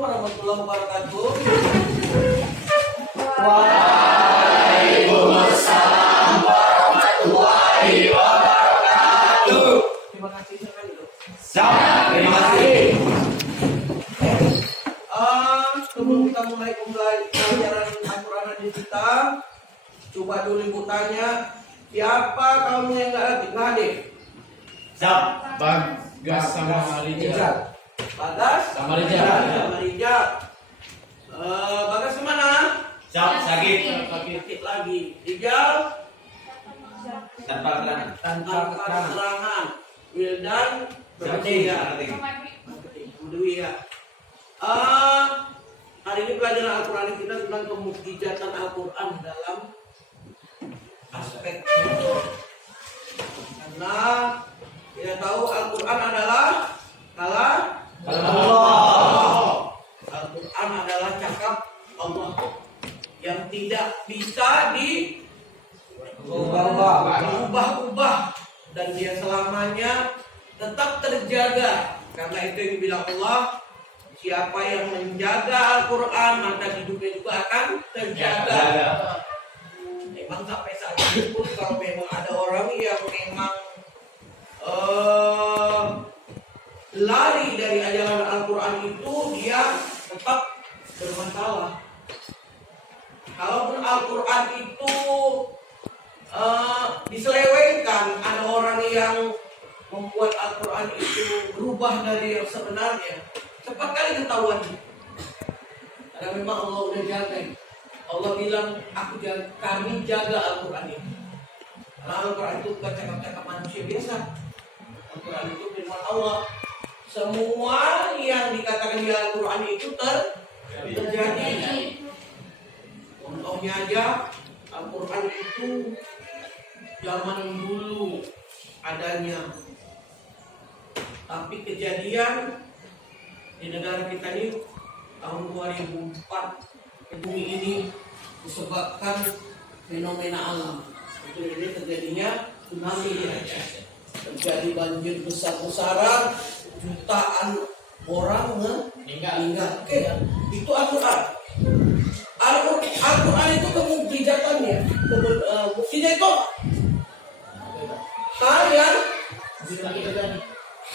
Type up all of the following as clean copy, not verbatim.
warahmatullahi wabarakatuh. Waalaikumsalam warahmatullahi wabarakatuh. Terima kasih sekali dok. Terima kasih. Sebelum kita mulai pembelajaran Al-Quran hadis kita, coba dulu ibu tanya, siapa kamu yang nggak hadir? Bagas sama Rijal. Bagas Sama Rijal. sama Rijal. Bagas kemana? Sakit. Sakit lagi. Rijal Tanpa keterangan. tanpa keterangan. Wildan Bertiga. Dwi ya. Hari ini pelajaran Al-Quran kita tentang kemukjizatan Al-Quran dalam aspek karena kita tahu Al-Quran adalah kalam Allah. Al-Quran adalah cakap Allah yang tidak bisa diubah-ubah dan dia selamanya tetap terjaga. Karena itu yang bilang Allah, siapa yang menjaga Al-Quran maka hidupnya juga akan terjaga. Memang sampai saat ini pun kalau memang ada orang yang memang lari dari ajaran Al-Quran itu, dia tetap bermasalah. Kalaupun Al-Quran itu diselewengkan, ada orang yang membuat Al-Quran itu berubah dari yang sebenarnya, cepat kali ketahuan. Karena memang Allah udah jaga. Allah bilang, kami jaga Al-Quran ini. Karena Al-Quran itu bukan cakap-cakap manusia biasa. Al-Quran itu firman Allah. Semua yang dikatakan di Al-Quran itu terjadi. Contohnya aja, Al-Quran itu zaman dulu adanya, tapi kejadian di negara kita ini tahun 2004 bumi ini disebabkan fenomena alam. Itu ini terjadinya tsunami di Aceh. Terjadi banjir besar-besaran, jutaan orang meninggal. Itu Al-Quran. Al-Quran itu kemukjizatannya. Buktinya itu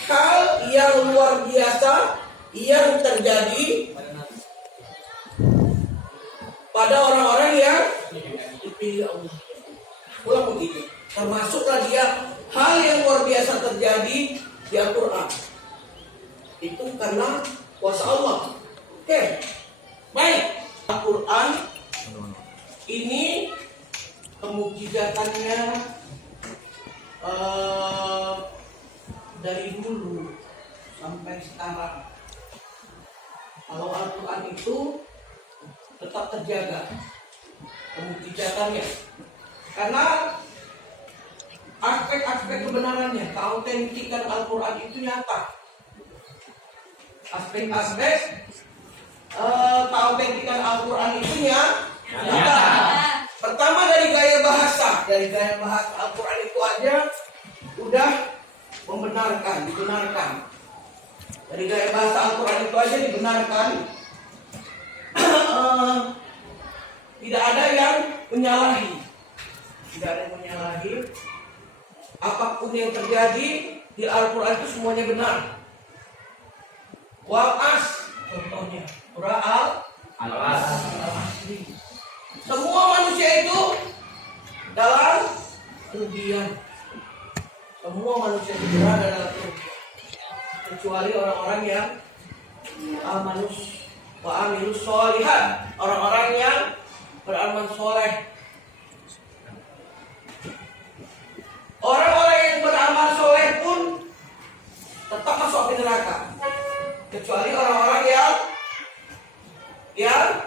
hal yang luar biasa yang terjadi pada orang-orang yang dipilih Allah. Ulang begitu. Termasuklah dia hal yang luar biasa terjadi di Al-Quran. Itu karena kuasa Allah. Oke. Baik. Al-Quran ini kemukjizatannya dari dulu sampai sekarang. Kalau Al-Quran itu tetap terjaga kemukjizatannya, karena aspek-aspek kebenarannya, keautentikan Al-Quran itu nyata. Aspek-aspek keautentikan Al-Quran itu nyata. Pertama dari gaya bahasa. Dari gaya bahasa Al-Quran itu aja udah dibenarkan. Dari gaya bahasa Al-Quran itu aja dibenarkan. Tidak ada yang menyalahi. Apapun yang terjadi di Al-Quran itu semuanya benar. Wal-as contohnya, surah Al-Asri. Semua manusia itu dalam kerugian. Semua manusia itu berada dalam kerugian, kecuali orang-orang yang amanus wa amilus sholihat, orang-orang yang beramal soleh. Orang-orang yang beramal soleh pun tetap masuk api neraka, kecuali orang-orang yang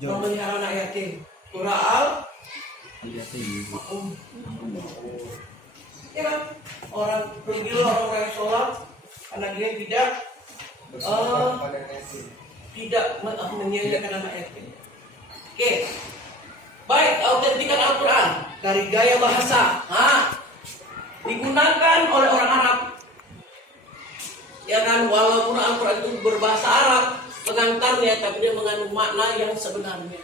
memelihara anak yatim. Surah Al-Yatim. Ya kan? Orang yang sholat karena dia tidak menyanyiakan anak yatim. Oke. Baik, autentikan Al-Quran dari gaya bahasa. Digunakan oleh orang Arab. Ya kan, walaupun Al-Quran itu berbahasa Arab, pengantarnya, tapi dia mengandung makna yang sebenarnya.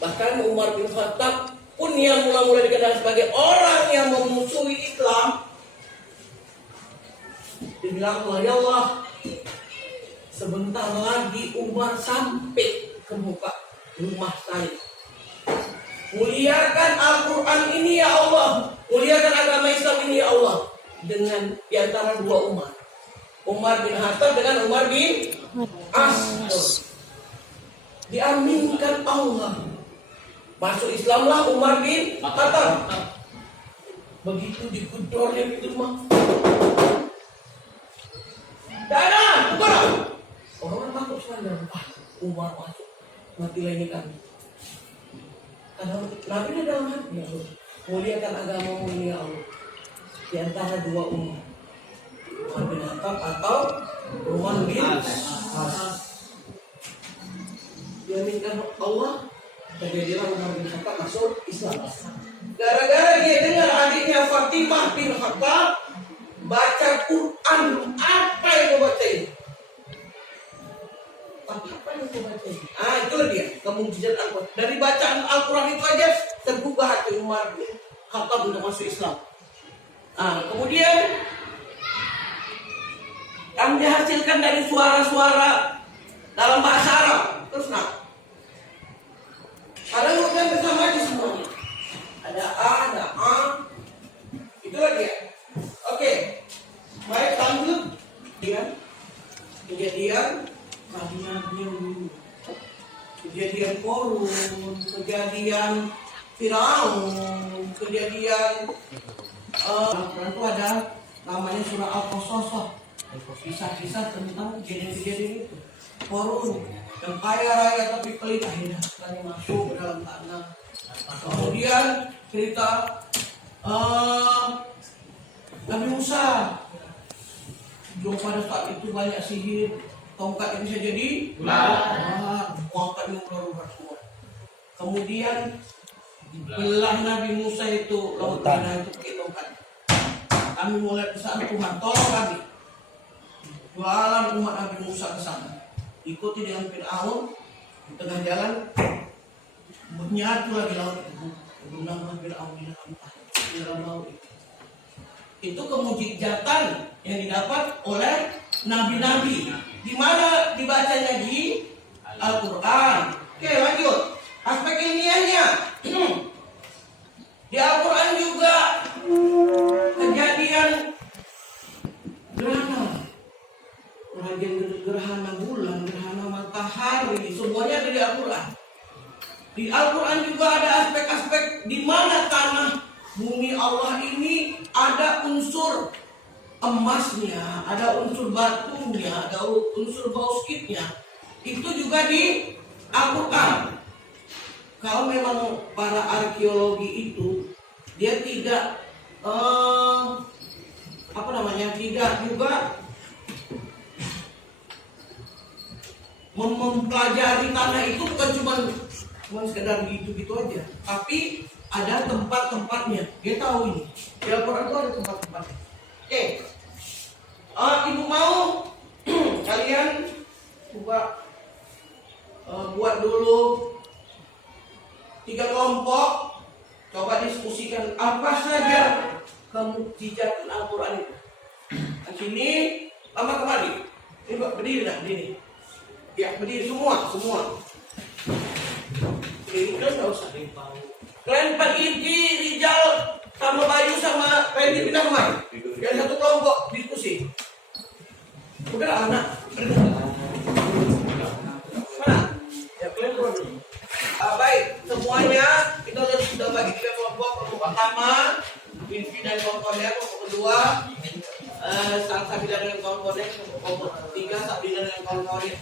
Bahkan Umar bin Khattab pun yang mula-mula dikenal sebagai orang yang memusuhi Islam, dia bilang, ya Allah, sebentar lagi Umar sampai ke muka rumah saya. Muliakan Al-Quran ini ya Allah, muliakan agama Islam ini ya Allah, dengan di antara dua Umar, Umar bin Khattab dengan Umar bin As. Diaminkan Allah. Masuk Islamlah Umar bin Khattab. Begitu digedornya itu mah, Dana, buka. Orang takut sadar. Umar masuk, matilah ini kami. Karena Nabi dalam hati, ya Allah, muliakan agamamu ini ya Allah, di antara dua Umar, Umar bin Khattab atau Umar bin As. Diaminkan Allah. Terjadilah Umar bin Khattab masuk Islam. Gara-gara dia dengar adiknya Fatimah bin Khattab baca Quran. Apa yang kau baca ini? Apa yang kau baca ini? Itulah dia kemujizat Al-Quran. Dari bacaan Al-Quran itu aja tergugah hati Umar bin Khattab untuk masuk Islam. Kemudian yang dihasilkan dari suara-suara dalam bahasa Arab. Terus ada urutan bersama aja semuanya. Ada A, ada A. Itulah dia. Oke. Baik, lanjut. Kejadian nabi-nabi yang dulu. Kejadian Korun, kejadian Firaun, kejadian Al-Quran itu ada namanya surah Al-Qasas. Kisah-kisah tentang kejadian-kejadian itu. Korun yang kaya raya tapi pelit, akhirnya masuk ke dalam tanah. Kemudian cerita Nabi Musa, juga pada saat itu banyak sihir, tongkat bisa jadi ular, tongkatnya ular semua. Kemudian belah Nabi Musa itu laut tanah itu pakai tongkat. Kami mulai pesan Tuhan, tolong kami. Jualan umat Nabi Musa ke sana. Ikuti dengan Fir'aun di tengah jalan, menyatu lagi laut itu, menambah Fir'aun di dalam laut itu. Itu kemujizatan yang didapat oleh nabi-nabi. Di mana dibacanya di Al-Quran. Oke, lanjut. Aspek ilmiahnya. Di Al-Quran juga kejadian gerhana. Gerhana bulan, gerhana matahari, semuanya ada di Al-Quran. Di Al-Quran juga ada aspek-aspek di mana tanah bumi Allah ini ada unsur emasnya, ada unsur batunya, ada unsur baukitnya. Itu juga di Al-Quran. Kalau memang para arkeologi itu dia tidak tidak juga mempelajari tanah itu, bukan cuma sekedar gitu-gitu aja, tapi ada tempat-tempatnya. Dia tahu ini di Al-Quran itu ada tempat-tempatnya. Oke, ibu mau kalian coba buat dulu 3 kelompok, coba diskusikan apa saja kemujizatan Al-Quran itu. Di sini lama kembali. Ini berdiri dah, berdiri. Ya, berdiri semua. Ini kan nggak usah rimpau. Kalian pagi ini Rijal sama Bayu sama Randy pindah kemana? Yang satu kelompok diskusi. Udah anak. Mana? Ya kalian keluar dulu. Baik, semuanya kita sudah bagi 3 kelompok. Kelompok pertama, Winfi dan kawan-kawannya. Kelompok kedua, Salsabila dengan kawan-kawannya. Kelompok ketiga, Sabrina dengan kawan-kawannya.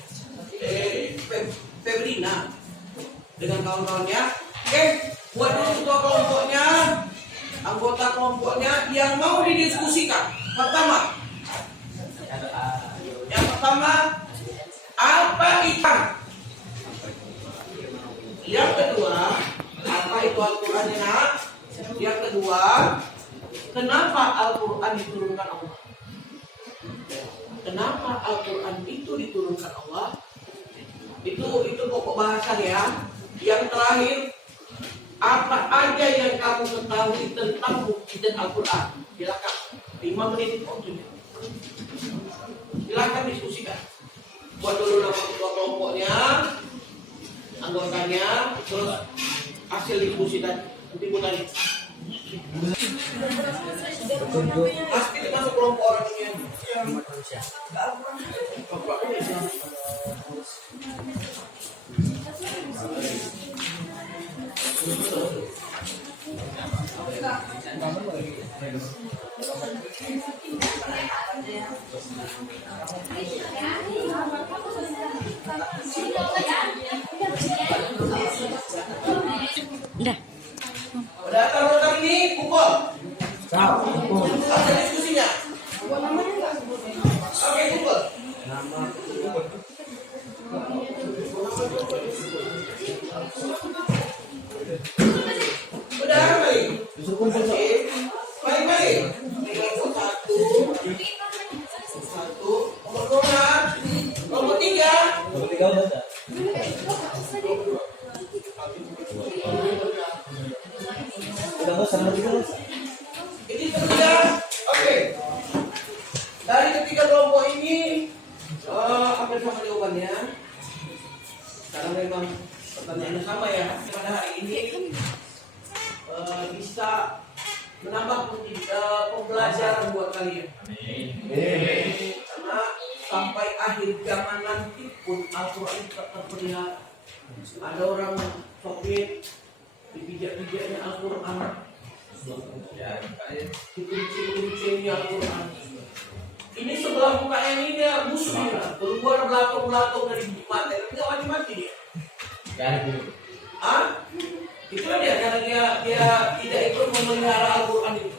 Febrina dengan kawan-kawannya. Oke, buat dulu ketua kelompoknya, anggota kelompoknya yang mau didiskusikan. Yang pertama, apa ikan? Yang kedua, apa itu Al-Quran? Yang kedua, kenapa Al-Quran diturunkan Allah? Kenapa Al-Quran itu diturunkan Allah? bahasan ya. Yang terakhir, apa aja yang kamu ketahui tentang mukjizat Al-Quran? Silakan 5 menit waktunya. Silakan diskusikan. Buat dulu nama ketua kelompoknya, anggotanya, terus hasil diskusi dan nanti tanya. Pasti termasuk kelompok orang ini. Udah taruh ini pukul. Ada diskusinya. Oke, pukul. Udah kembali. Baik. Satu. Nomor 2. Nomor 3. Ini ketiga. Oke. Dari ketiga kelompok ini hampir sama jawabannya. Karena memang pertanyaannya sama ya. Pada hari ini bisa menambah pembelajaran buat kalian. Karena sampai akhir zaman nanti pun Al-Quran tetap terpelihara. Ada orang Soviet dipijak-pijaknya Al-Quran, dikuncing-kuncingnya Al-Quran. Ini sebelah muka yang ini ya muslim, keluar belatung-belatung dari mata, tapi nggak mati-mati dia. Itulah dia karena dia tidak ikut memelihara Al-Quran itu.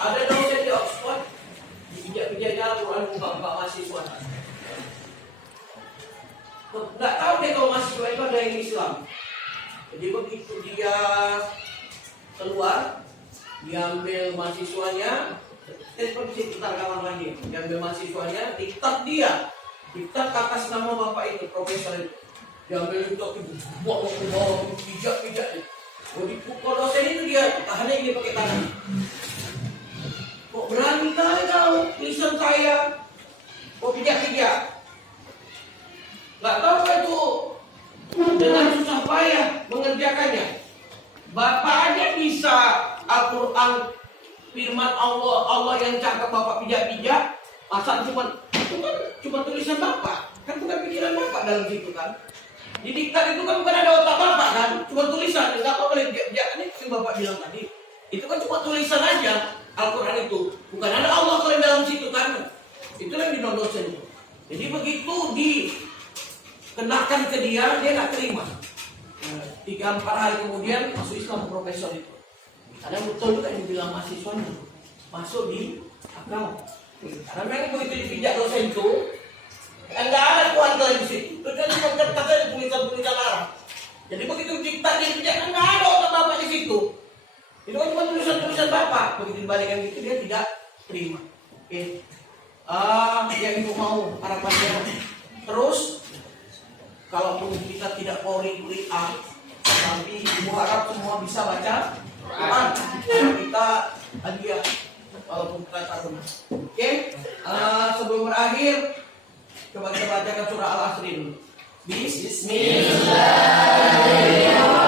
Ada dosen di Oxford dipijak-pijaknya Al-Quran buka mahasiswa. Nggak tahu deh kalau mahasiswa itu ada yang Islam. Jadi begitu dia keluar, diambil mahasiswanya, seperti kita kamar lagi, diambil mahasiswanya, diktat ke atas nama bapak itu, profesor itu, diambil untuk dibuang ke bawah, pijak-pijak. Kalau dipukul dosen itu dia tahannya dia pakai tangan. Kok berani kali kau tulisan saya, kok pijak-pijak? Nggak tahu itu dengan susah payah mengerjakannya. Bapak aja bisa Al-Quran firman Allah yang cakap bapak pijak-pijak. Masa cuma tulisan bapak? Kan bukan pikiran bapak dalam situ kan. Di diktat itu kan bukan ada otak bapak kan. Cuma tulisan. Nggak apa boleh pijak-pijak. Ini yang bapak bilang tadi. Itu kan cuma tulisan aja Al-Quran itu. Bukan ada Allah kalau dalam situ kan. Itu yang dinodosen. Jadi begitu dikenakan ke dia nggak terima. 3-4 hari kemudian masuk Islam profesor itu. Ada betul juga yang bilang mahasiswanya masuk di akal. Karena memang begitu dipijak dosen itu, nggak ada Tuhan dalam di situ. Itu kan cuma kertas aja tulisan-tulisan larang. Jadi begitu diktat dia pijak, nggak ada otak bapak di situ. Itu kan cuma tulisan-tulisan bapak. Begitu dibalikan gitu dia tidak terima. Oke. Yang ibu mau harapannya. Terus kalaupun kita tidak Qori A, tapi ibu harap semua bisa baca Quran. Kita hadiah walaupun kita tak pernah. Oke, sebelum berakhir, coba kita bacakan surah Al-Asr dulu. Bismillahirrahmanirrahim.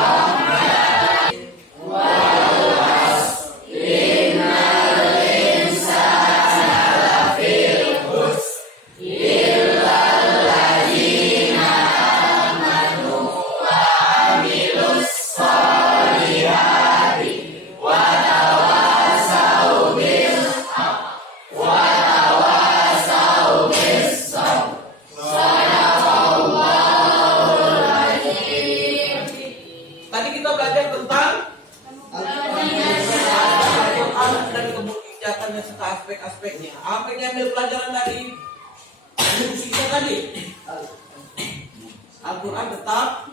Aspek-aspeknya. Apa yang diambil pelajaran dari diskusi kita tadi? Al-Quran tetap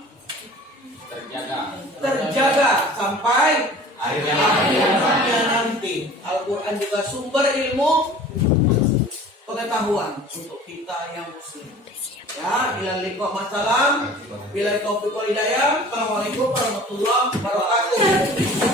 terjaga sampai akhirnya nanti. Al-Quran juga sumber ilmu pengetahuan untuk kita yang muslim. Ya, ilaliko masalam. Bila taufiq wal hidayah. Assalamualaikum warahmatullahi wabarakatuh.